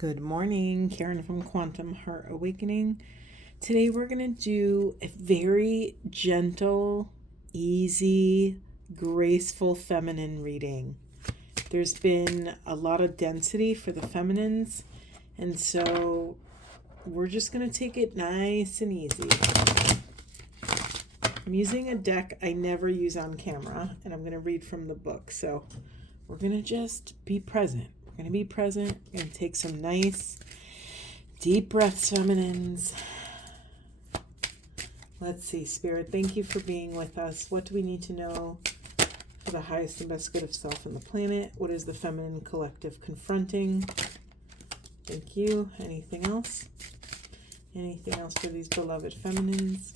Good morning, Karen from Quantum Heart Awakening. Today we're going to do a very gentle, easy, graceful feminine reading. There's been a lot of density for the feminines, and so we're just going to take it nice and easy. I'm using a deck I never use on camera, and I'm going to read from the book, so we're going to just be present. We're going to be present. We're going to take some nice, deep breaths, feminines. Let's see, Spirit, thank you for being with us. What do we need to know for the highest and best good of self and the planet? What is the feminine collective confronting? Thank you. Anything else? Anything else for these beloved feminines?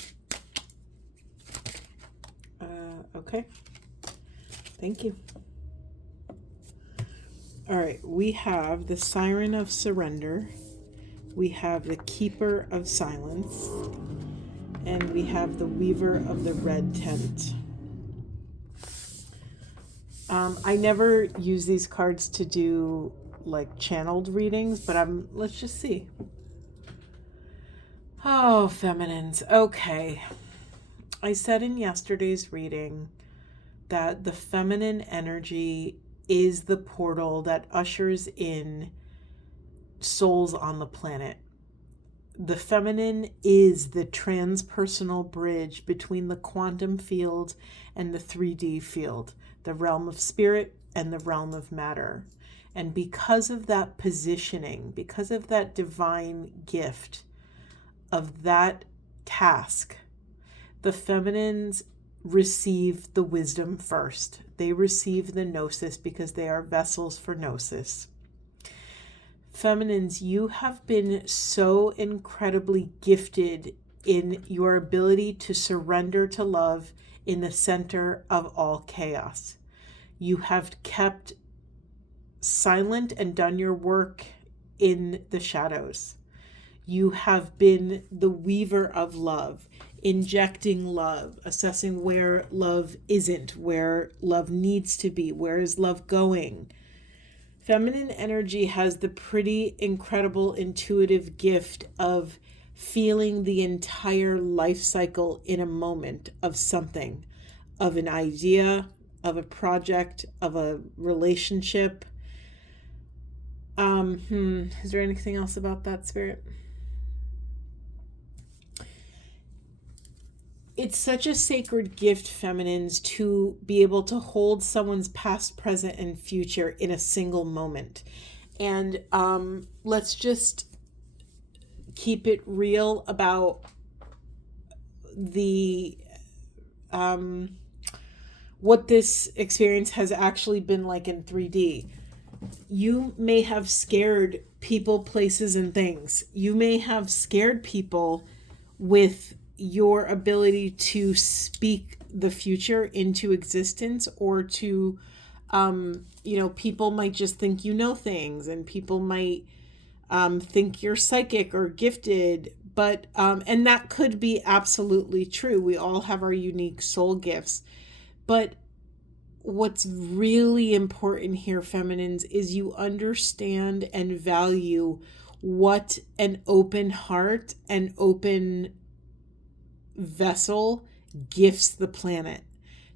Okay. Thank you. All right, we have the Siren of Surrender. We have the Keeper of Silence. And we have the Weaver of the Red Tent. I never use these cards to do like channeled readings, but let's just see. Oh, feminines. Okay. I said in yesterday's reading that the feminine energy is the portal that ushers in souls on the planet. The feminine is the transpersonal bridge between the quantum field and the 3D field, the realm of spirit and the realm of matter. And because of that positioning, because of that divine gift of that task, the feminines receive the wisdom first. They receive the gnosis because they are vessels for gnosis. Feminines, you have been so incredibly gifted in your ability to surrender to love in the center of all chaos. You have kept silent and done your work in the shadows. You have been the weaver of love, injecting love, assessing where love isn't, where love needs to be, where is love going. Feminine energy has the pretty incredible intuitive gift of feeling the entire life cycle in a moment of something, of an idea, of a project, of a relationship. Is there anything else about that, Spirit? It's such a sacred gift, feminines, to be able to hold someone's past, present, and future in a single moment. And let's just keep it real about the what this experience has actually been like in 3D. You may have scared people, places, and things. You may have scared people with your ability to speak the future into existence, or to people might just think you know things, and people might think you're psychic or gifted, but and that could be absolutely true. We all have our unique soul gifts, but what's really important here, feminines, is you understand and value what an open heart and open vessel gifts the planet.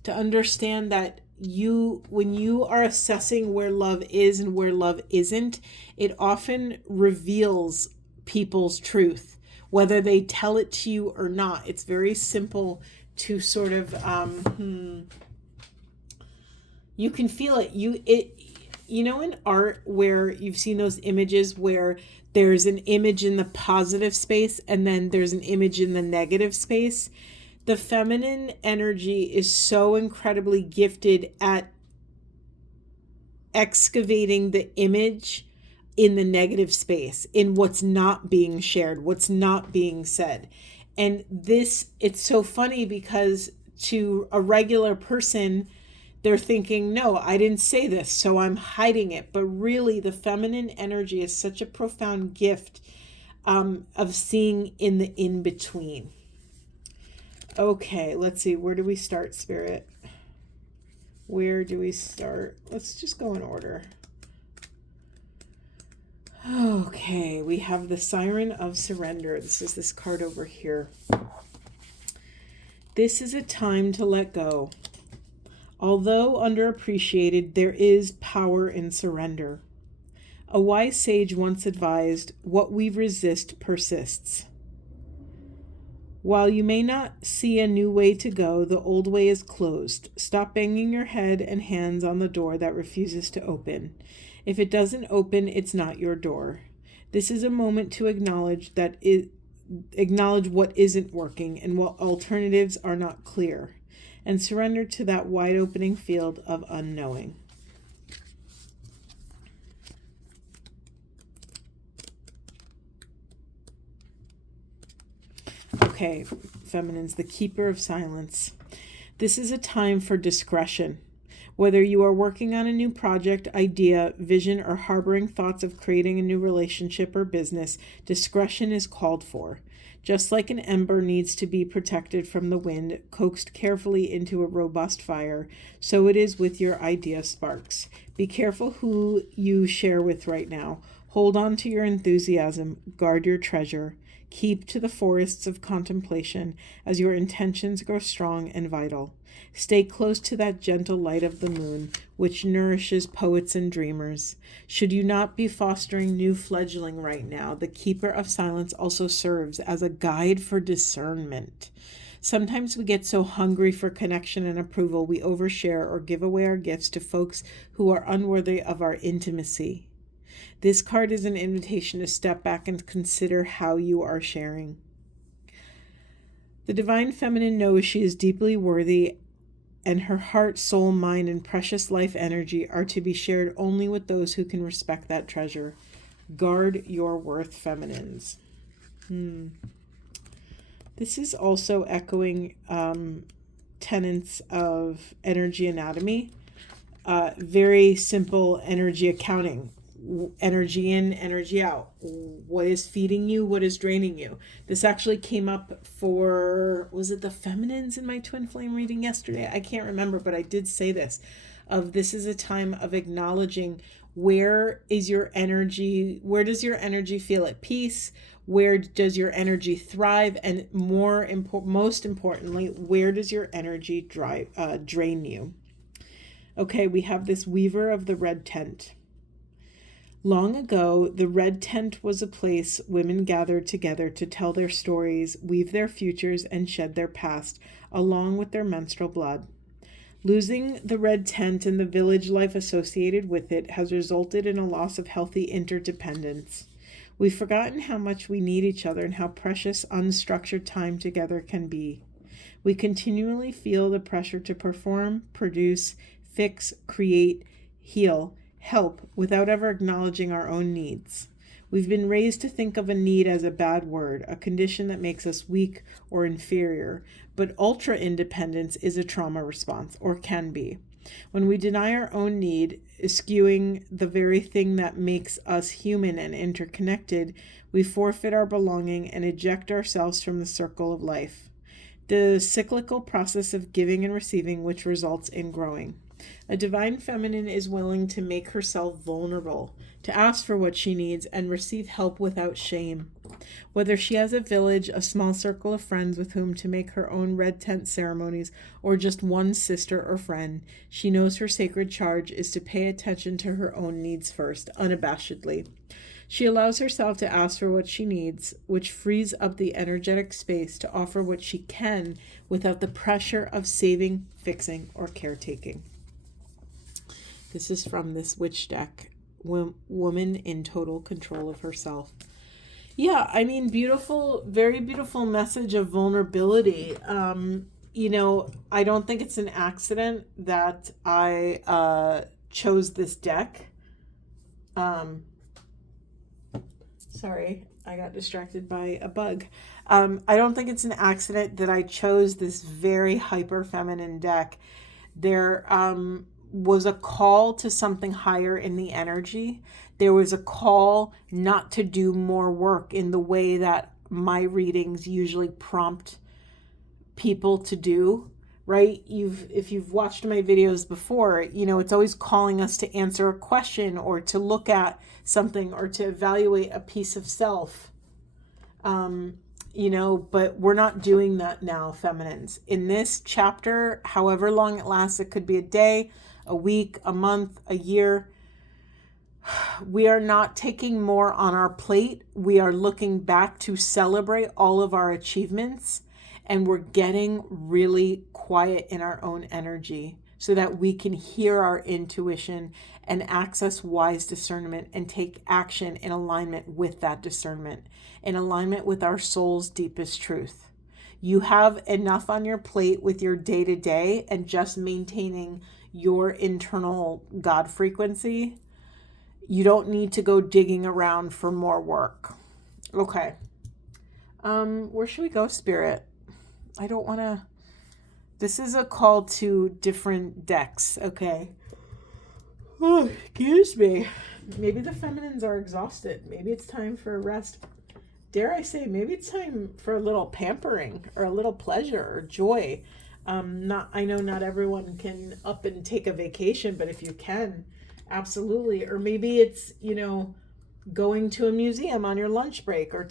To understand that when you are assessing where love is and where love isn't, it often reveals people's truth, whether they tell it to you or not. It's very simple to sort of you can feel it. In art where you've seen those images where there's an image in the positive space and then there's an image in the negative space. The feminine energy is so incredibly gifted at excavating the image in the negative space, in what's not being shared, what's not being said. And it's so funny because to a regular person, they're thinking, no, I didn't say this, so I'm hiding it. But really, the feminine energy is such a profound gift of seeing in the in-between. Okay, let's see. Where do we start, Spirit? Where do we start? Let's just go in order. Oh, Okay, we have the Siren of Surrender. This is this card over here. This is a time to let go. Although underappreciated, there is power in surrender. A wise sage once advised, "What we resist persists." While you may not see a new way to go, the old way is closed. Stop banging your head and hands on the door that refuses to open. If it doesn't open, it's not your door. This is a moment to acknowledge what isn't working and what alternatives are not clear, and surrender to that wide opening field of unknowing. Okay, feminines, the keeper of silence. This is a time for discretion. Whether you are working on a new project, idea, vision, or harboring thoughts of creating a new relationship or business, discretion is called for. Just like an ember needs to be protected from the wind, coaxed carefully into a robust fire, so it is with your idea sparks. Be careful who you share with right now. Hold on to your enthusiasm. Guard your treasure. Keep to the forests of contemplation as your intentions grow strong and vital. Stay close to that gentle light of the moon, which nourishes poets and dreamers. Should you not be fostering new fledgling right now, the keeper of silence also serves as a guide for discernment. Sometimes we get so hungry for connection and approval, we overshare or give away our gifts to folks who are unworthy of our intimacy. This card is an invitation to step back and consider how you are sharing. The divine feminine knows she is deeply worthy, and her heart, soul, mind, and precious life energy are to be shared only with those who can respect that treasure. Guard your worth, feminines. This is also echoing tenets of energy anatomy. Very simple energy accounting. Energy in, energy out. What is feeding you? What is draining you? This actually came up for, was it the feminines in my twin flame reading yesterday? I can't remember, but I did say this. This is a time of acknowledging where is your energy, where does your energy feel at peace? Where does your energy thrive? And most importantly, where does your energy drain you? Okay, we have this weaver of the red tent. Long ago, the red tent was a place women gathered together to tell their stories, weave their futures, and shed their past, along with their menstrual blood. Losing the red tent and the village life associated with it has resulted in a loss of healthy interdependence. We've forgotten how much we need each other and how precious unstructured time together can be. We continually feel the pressure to perform, produce, fix, create, heal, help without ever acknowledging our own needs. We've been raised to think of a need as a bad word, a condition that makes us weak or inferior, but ultra-independence is a trauma response, or can be. When we deny our own need, eschewing the very thing that makes us human and interconnected, we forfeit our belonging and eject ourselves from the circle of life. The cyclical process of giving and receiving, which results in growing. A divine feminine is willing to make herself vulnerable, to ask for what she needs, and receive help without shame. Whether she has a village, a small circle of friends with whom to make her own red tent ceremonies, or just one sister or friend, she knows her sacred charge is to pay attention to her own needs first, unabashedly. She allows herself to ask for what she needs, which frees up the energetic space to offer what she can without the pressure of saving, fixing, or caretaking. This is from this witch deck, Woman in Total Control of Herself. Yeah, I mean, beautiful, very beautiful message of vulnerability. I don't think it's an accident that I chose this deck. Sorry, I got distracted by a bug. I don't think it's an accident that I chose this very hyper feminine deck. There was a call to something higher in the energy. There was a call not to do more work in the way that my readings usually prompt people to do, right? If you've watched my videos before, it's always calling us to answer a question or to look at something or to evaluate a piece of self. But we're not doing that now, feminines. In this chapter, however long it lasts, it could be a day, a week, a month, a year. We are not taking more on our plate. We are looking back to celebrate all of our achievements, and we're getting really quiet in our own energy so that we can hear our intuition and access wise discernment and take action in alignment with that discernment, in alignment with our soul's deepest truth. You have enough on your plate with your day-to-day and just maintaining your internal God frequency. You don't need to go digging around for more work. Okay. Where should we go, Spirit? I don't want to... This is a call to different decks, okay? Oh, excuse me. Maybe the feminines are exhausted. Maybe it's time for a rest. Dare I say, maybe it's time for a little pampering or a little pleasure or joy. I know not everyone can up and take a vacation, but if you can, absolutely. Or maybe it's, going to a museum on your lunch break, or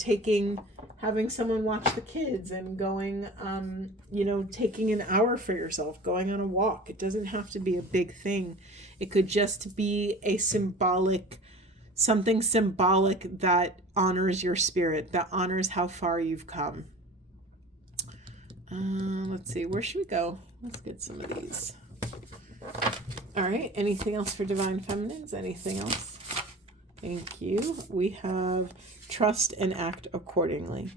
having someone watch the kids and going, taking an hour for yourself, going on a walk. It doesn't have to be a big thing. It could just be something symbolic that honors your spirit, that honors how far you've come. Let's see, where should we go? Let's get some of these. All right, anything else for Divine Feminines? Anything else? Thank you. We have trust and act accordingly.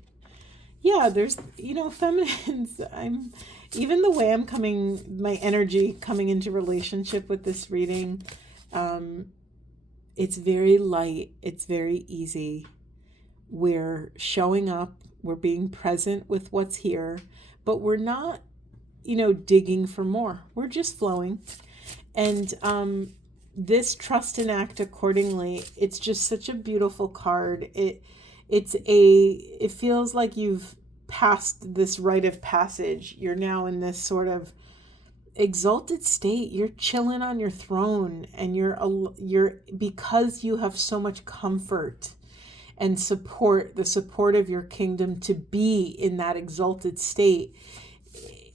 Yeah, there's, feminines, even the way my energy coming into relationship with this reading, it's very light. It's very easy. We're showing up. We're being present with what's here, but we're not, digging for more. We're just flowing. And, this trust and act accordingly, it's just such a beautiful card. It feels like you've passed this rite of passage. You're now in this sort of exalted state. You're chilling on your throne, and you're because you have so much comfort and support, the support of your kingdom to be in that exalted state.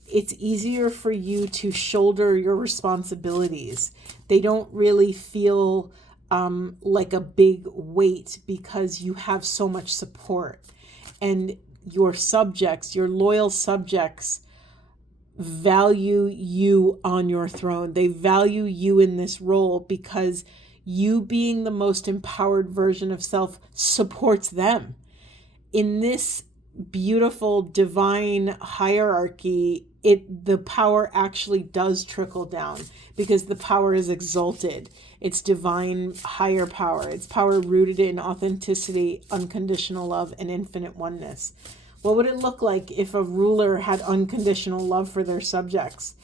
It's easier for you to shoulder your responsibilities. They don't really feel like a big weight because you have so much support. And your subjects, your loyal subjects, value you on your throne. They value you in this role because you being the most empowered version of self supports them. In this beautiful divine hierarchy, the power actually does trickle down because the power is exalted. It's divine higher power. It's power rooted in authenticity, unconditional love, and infinite oneness. What would it look like if a ruler had unconditional love for their subjects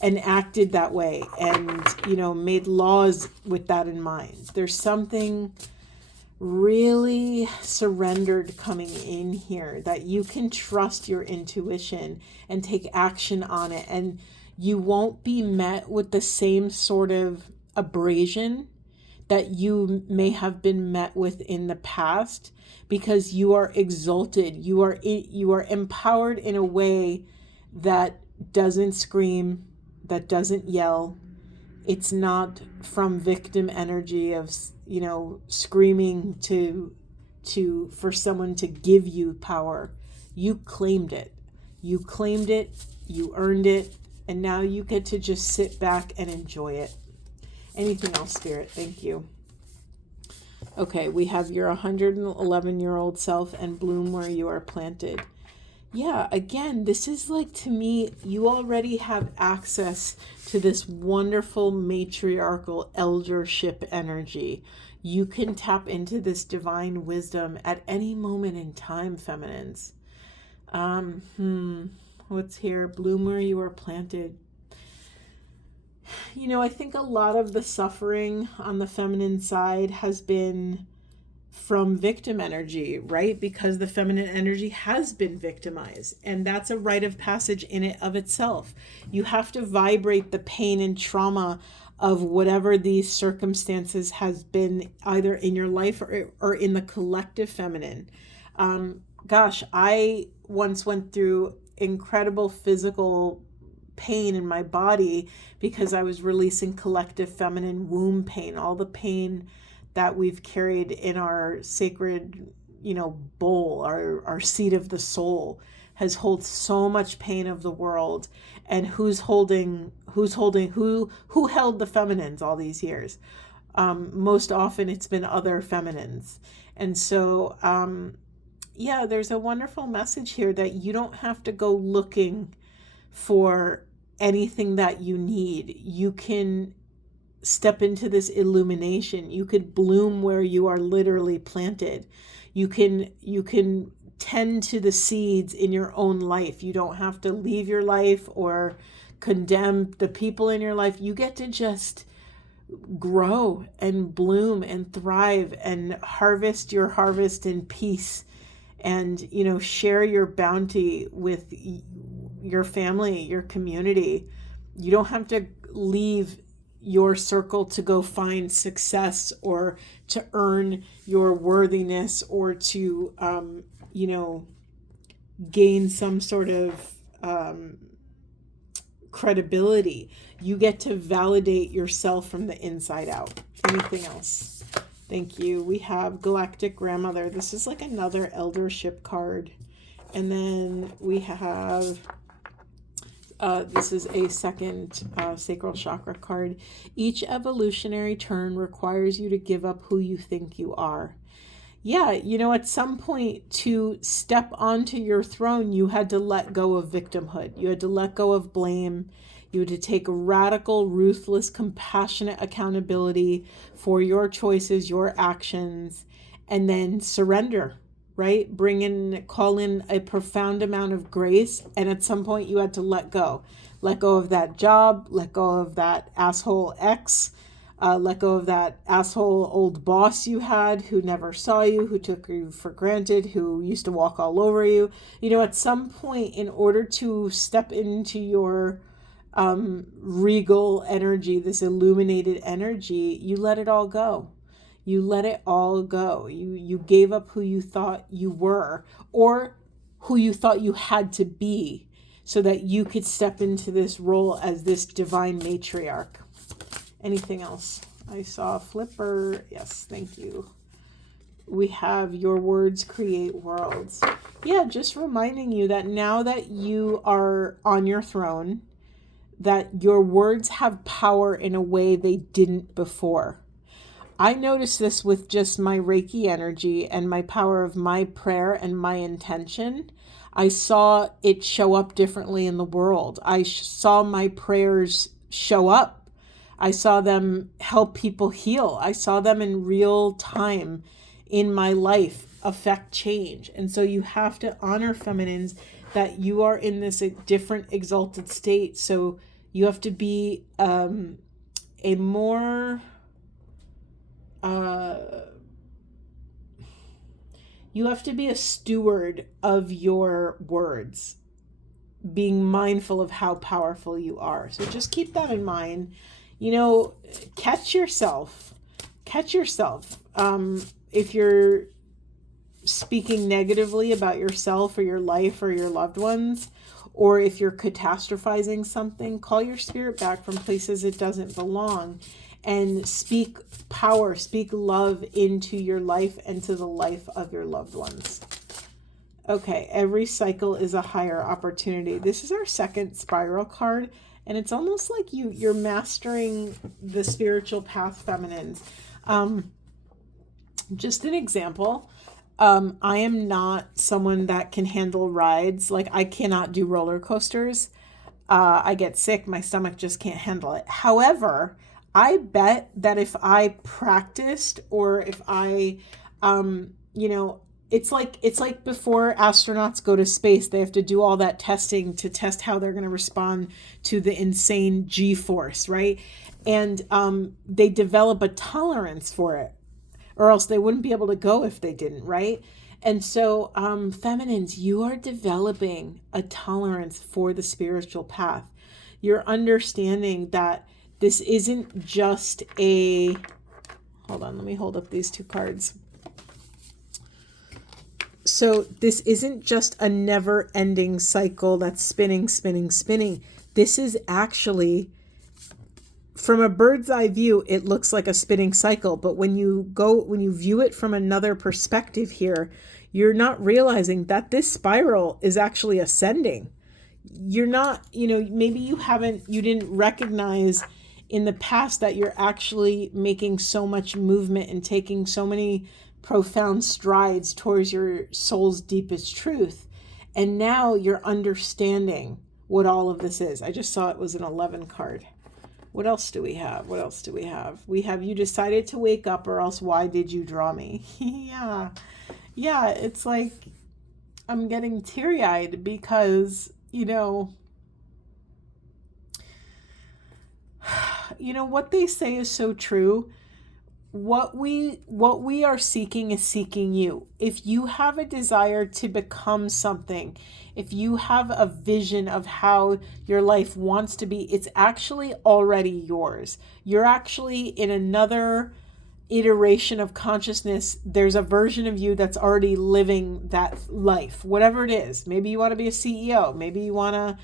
and acted that way and, made laws with that in mind? There's something really surrendered coming in here, that you can trust your intuition and take action on it, and you won't be met with the same sort of abrasion that you may have been met with in the past, because you are exalted, you are empowered in a way that doesn't scream, that doesn't yell. It's not from victim energy of screaming for someone to give you power. You claimed it. You earned it, and now you get to just sit back and enjoy it. Anything else, Spirit? Thank you. Okay, we have your 111-year-old self and bloom where you are planted. Yeah, again, this is like, to me, you already have access to this wonderful matriarchal eldership energy. You can tap into this divine wisdom at any moment in time, feminines. What's here? Bloom where you are planted. I think a lot of the suffering on the feminine side has been from victim energy, right? Because the feminine energy has been victimized, and that's a rite of passage in it of itself. You have to vibrate the pain and trauma of whatever these circumstances has been, either in your life or in the collective feminine. Gosh, I once went through incredible physical pain in my body because I was releasing collective feminine womb pain, all the pain that we've carried in our sacred, bowl, our seat of the soul has held so much pain of the world. And who held the feminines all these years? Most often it's been other feminines. And so, there's a wonderful message here that you don't have to go looking for anything that you need. You can step into this illumination. You could bloom where you are literally planted. You can tend to the seeds in your own life. You don't have to leave your life or condemn the people in your life. You get to just grow and bloom and thrive and harvest your harvest in peace, and share your bounty with your family, your community. You don't have to leave your circle to go find success or to earn your worthiness or to gain some sort of credibility. You get to validate yourself from the inside out. Anything else? Thank you. We have Galactic Grandmother. This is like another eldership card. And then we have this is a second sacral chakra card. Each evolutionary turn requires you to give up who you think you are. Yeah, at some point, to step onto your throne, you had to let go of victimhood. You had to let go of blame. You had to take radical, ruthless, compassionate accountability for your choices, your actions, and then surrender, right? Call in a profound amount of grace. And at some point you had to let go of that job, let go of that asshole ex, let go of that asshole old boss you had who never saw you, who took you for granted, who used to walk all over you. At some point, in order to step into your regal energy, this illuminated energy, you let it all go. You let it all go. You gave up who you thought you were or who you thought you had to be so that you could step into this role as this divine matriarch. Anything else? I saw a flipper. Yes, thank you. We have your words create worlds. Yeah, just reminding you that now that you are on your throne, that your words have power in a way they didn't before. I noticed this with just my Reiki energy and my power of my prayer and my intention. I saw it show up differently in the world. I saw my prayers show up. I saw them help people heal. I saw them in real time in my life affect change. And so you have to honor feminines, that you are in this different exalted state. So you have to be you have to be a steward of your words, being mindful of how powerful you are. So just keep that in mind. Catch yourself. If you're speaking negatively about yourself or your life or your loved ones, or if you're catastrophizing something, call your spirit back from places it doesn't belong and speak power, speak love into your life and to the life of your loved ones. Okay, every cycle is a higher opportunity. This is our second spiral card, and it's almost like you're mastering the spiritual path, feminines. Just an example. I am not someone that can handle rides. Like, I cannot do roller coasters. I get sick. My stomach just can't handle it. However, I bet that if I practiced, or if I, it's like before astronauts go to space, they have to do all that testing to test how they're going to respond to the insane G-force, right? And they develop a tolerance for it. or else they wouldn't be able to go if they didn't, right? And so, feminines, you are developing a tolerance for the spiritual path. You're understanding that this isn't just a, hold on, let me hold up these two cards. So this isn't just a never-ending cycle that's spinning, spinning, spinning. This is actually, from a bird's eye view, it looks like a spinning cycle. But when you view it from another perspective here, you're not realizing that this spiral is actually ascending. You're not, maybe you didn't recognize in the past that you're actually making so much movement and taking so many profound strides towards your soul's deepest truth. And now you're understanding what all of this is. I just saw it was an 11 card. What else do we have? We have you decided to wake up, or else why did you draw me? Yeah, it's like I'm getting teary-eyed because, what they say is so true. What we are seeking is seeking you. If you have a desire to become something, if you have a vision of how your life wants to be, it's actually already yours. You're actually in another iteration of consciousness. There's a version of you that's already living that life, whatever it is. Maybe you want to be a CEO. Maybe you want to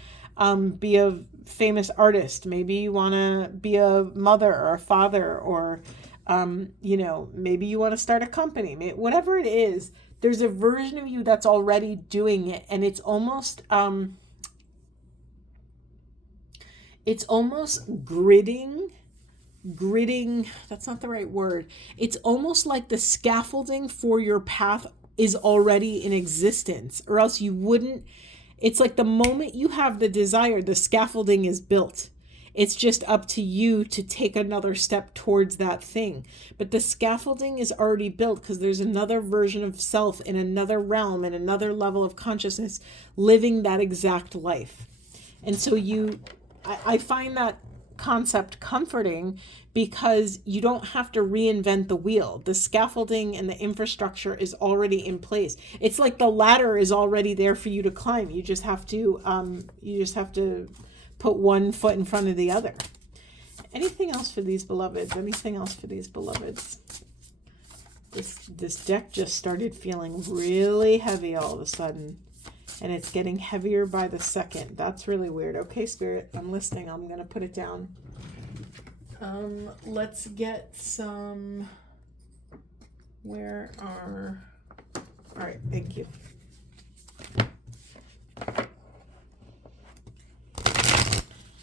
be a famous artist. Maybe you want to be a mother or a father, or maybe you want to start a company. Whatever it is, there's a version of you that's already doing it, and it's almost gridding, that's not the right word. It's almost like the scaffolding for your path is already in existence, or else you wouldn't. It's like the moment you have the desire, the scaffolding is built. It's just up to you to take another step towards that thing. But the scaffolding is already built because there's another version of self in another realm, in another level of consciousness, living that exact life. And so I find that concept comforting because you don't have to reinvent the wheel. The scaffolding and the infrastructure is already in place. It's like the ladder is already there for you to climb. You just have to put one foot in front of the other. Anything else for these beloveds? This deck just started feeling really heavy all of a sudden, and it's getting heavier by the second. That's really weird. Okay, Spirit, I'm listening. I'm going to put it down. Let's get some... All right, thank you.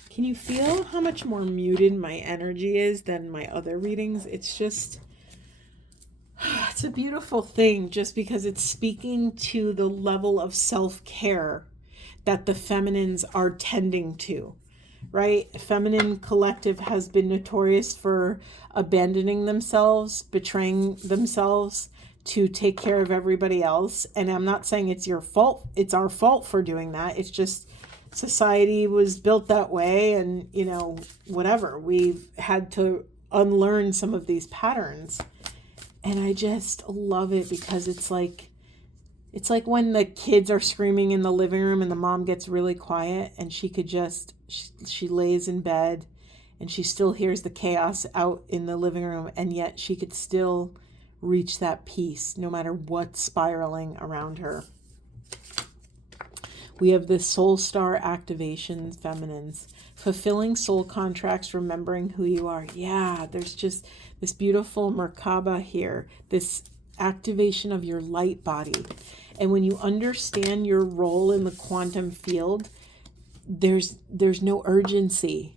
Can you feel how much more muted my energy is than my other readings? It's just, it's a beautiful thing, just because it's speaking to the level of self-care that the feminines are tending to, right? Feminine collective has been notorious for abandoning themselves, betraying themselves to take care of everybody else. And I'm not saying it's your fault. It's our fault for doing that. It's just society was built that way, and whatever, we've had to unlearn some of these patterns. And I just love it because it's like when the kids are screaming in the living room and the mom gets really quiet, and she lays in bed and she still hears the chaos out in the living room, and yet she could still reach that peace no matter what's spiraling around her. We have the soul star activation, feminines, fulfilling soul contracts, remembering who you are. Yeah, there's just this beautiful Merkaba here, this activation of your light body. And when you understand your role in the quantum field, there's no urgency.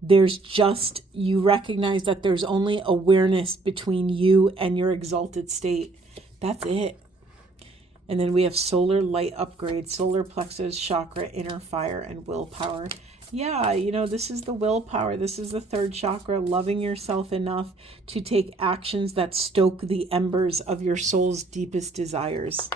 There's just, you recognize that there's only awareness between you and your exalted state. That's it. And then we have solar light upgrade, solar plexus, chakra, inner fire, and willpower. Yeah, this is the willpower. This is the third chakra, loving yourself enough to take actions that stoke the embers of your soul's deepest desires.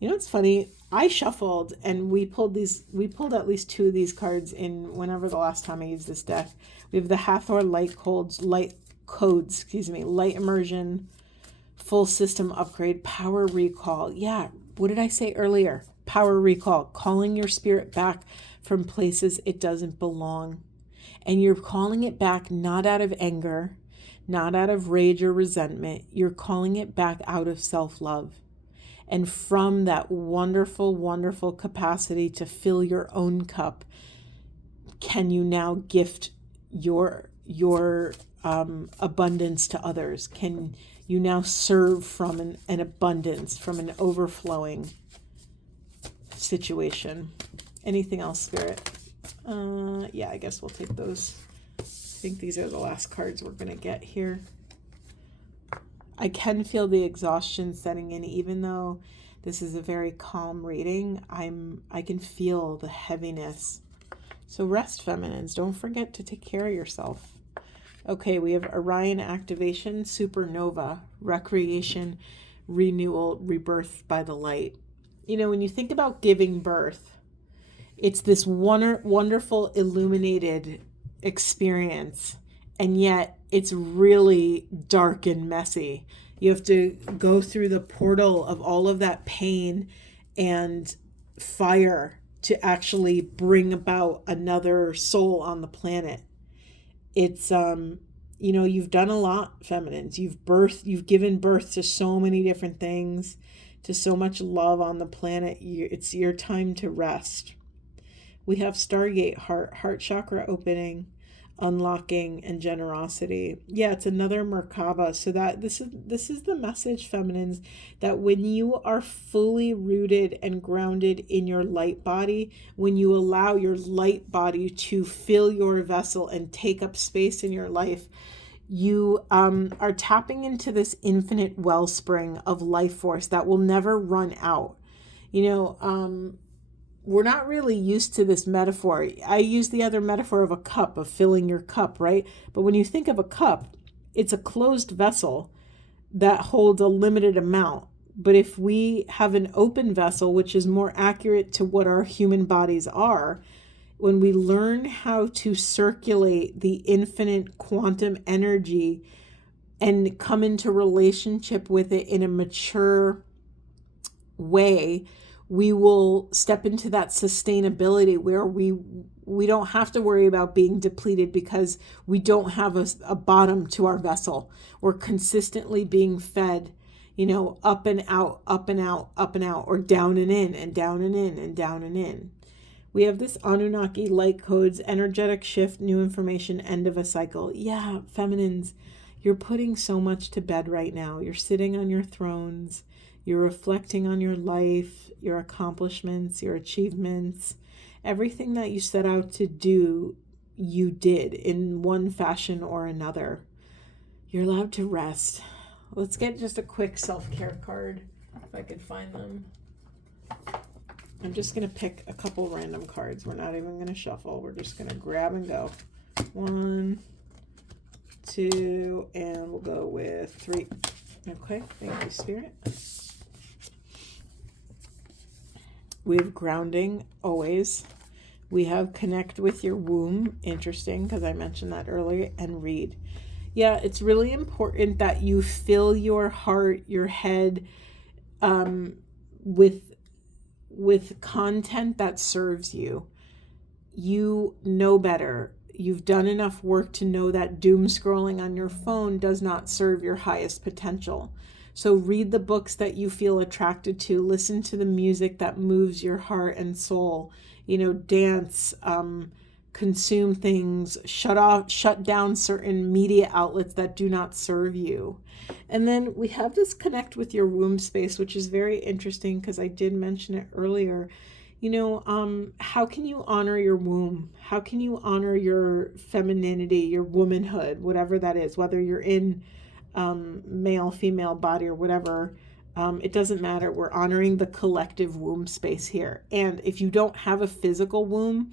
It's funny. I shuffled and we pulled at least two of these cards in whenever the last time I used this deck. We have the Hathor light codes, light immersion, full system upgrade, power recall. Yeah, what did I say earlier? Power recall, calling your spirit back from places it doesn't belong. And you're calling it back not out of anger, not out of rage or resentment. You're calling it back out of self-love. And from that wonderful, wonderful capacity to fill your own cup, can you now gift your abundance to others? Can you now serve from an abundance, from an overflowing situation? Anything else, Spirit? Yeah, I guess we'll take those. I think these are the last cards we're going to get here. I can feel the exhaustion setting in, even though this is a very calm reading. I can feel the heaviness. So rest, feminines. Don't forget to take care of yourself. Okay, we have Orion activation, supernova, recreation, renewal, rebirth by the light. When you think about giving birth, it's this wonderful illuminated experience, and yet it's really dark and messy. You have to go through the portal of all of that pain and fire to actually bring about another soul on the planet. It's you've done a lot, feminines. You've given birth to so many different things, to so much love on the planet. It's your time to rest. We have Stargate, heart chakra opening, unlocking, and generosity. Yeah, it's another Merkaba. So that this is the message, feminines, that when you are fully rooted and grounded in your light body, when you allow your light body to fill your vessel and take up space in your life, you are tapping into this infinite wellspring of life force that will never run out. We're not really used to this metaphor. I use the other metaphor of a cup, of filling your cup, right? But when you think of a cup, it's a closed vessel that holds a limited amount. But if we have an open vessel, which is more accurate to what our human bodies are, when we learn how to circulate the infinite quantum energy and come into relationship with it in a mature way, we will step into that sustainability where we don't have to worry about being depleted because we don't have a bottom to our vessel. We're consistently being fed, up and out, up and out, up and out, or down and in, and down and in, and down and in. We have this Anunnaki light codes, energetic shift, new information, end of a cycle. Yeah, feminines, you're putting so much to bed right now. You're sitting on your thrones. You're reflecting on your life, your accomplishments, your achievements. Everything that you set out to do, you did in one fashion or another. You're allowed to rest. Let's get just a quick self-care card, if I could find them. I'm just going to pick a couple random cards. We're not even going to shuffle. We're just going to grab and go. 1, 2, and we'll go with 3. Okay, thank you, Spirit. We have grounding, always. We have connect with your womb, interesting, because I mentioned that earlier, and read. Yeah, it's really important that you fill your heart, your head, with content that serves you. You know better. You've done enough work to know that doom scrolling on your phone does not serve your highest potential. So read the books that you feel attracted to. Listen to the music that moves your heart and soul. Dance, consume things, shut down certain media outlets that do not serve you. And then we have this connect with your womb space, which is very interesting because I did mention it earlier. How can you honor your womb? How can you honor your femininity, your womanhood, whatever that is, whether you're in male, female body or whatever, it doesn't matter. We're honoring the collective womb space here. And if you don't have a physical womb,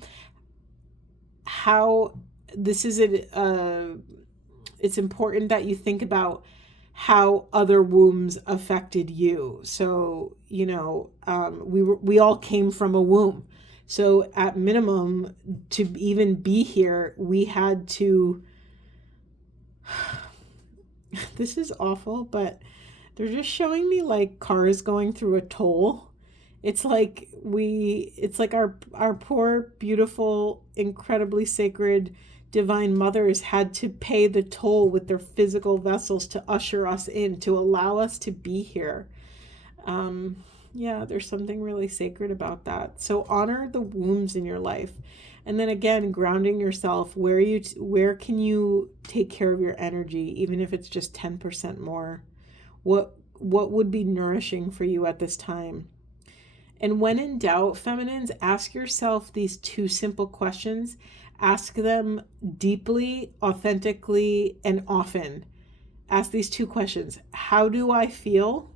it's important that you think about how other wombs affected you. So, we all came from a womb. So at minimum, to even be here, we had to this is awful, but they're just showing me like cars going through a toll. It's like our poor, beautiful, incredibly sacred divine mothers had to pay the toll with their physical vessels to usher us in, to allow us to be here. Um, yeah, there's something really sacred about that. So honor the wombs in your life. And then again, grounding yourself, where can you take care of your energy, even if it's just 10% more? What would be nourishing for you at this time? And when in doubt, feminines, ask yourself these two simple questions. Ask them deeply, authentically, and often. Ask these two questions. How do I feel?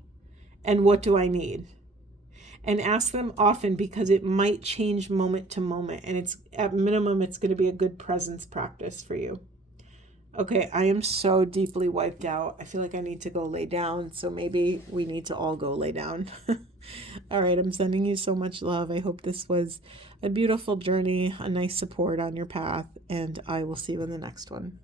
And what do I need? And ask them often, because it might change moment to moment. And it's at minimum, it's going to be a good presence practice for you. Okay, I am so deeply wiped out. I feel like I need to go lay down. So maybe we need to all go lay down. All right, I'm sending you so much love. I hope this was a beautiful journey, a nice support on your path, and I will see you in the next one.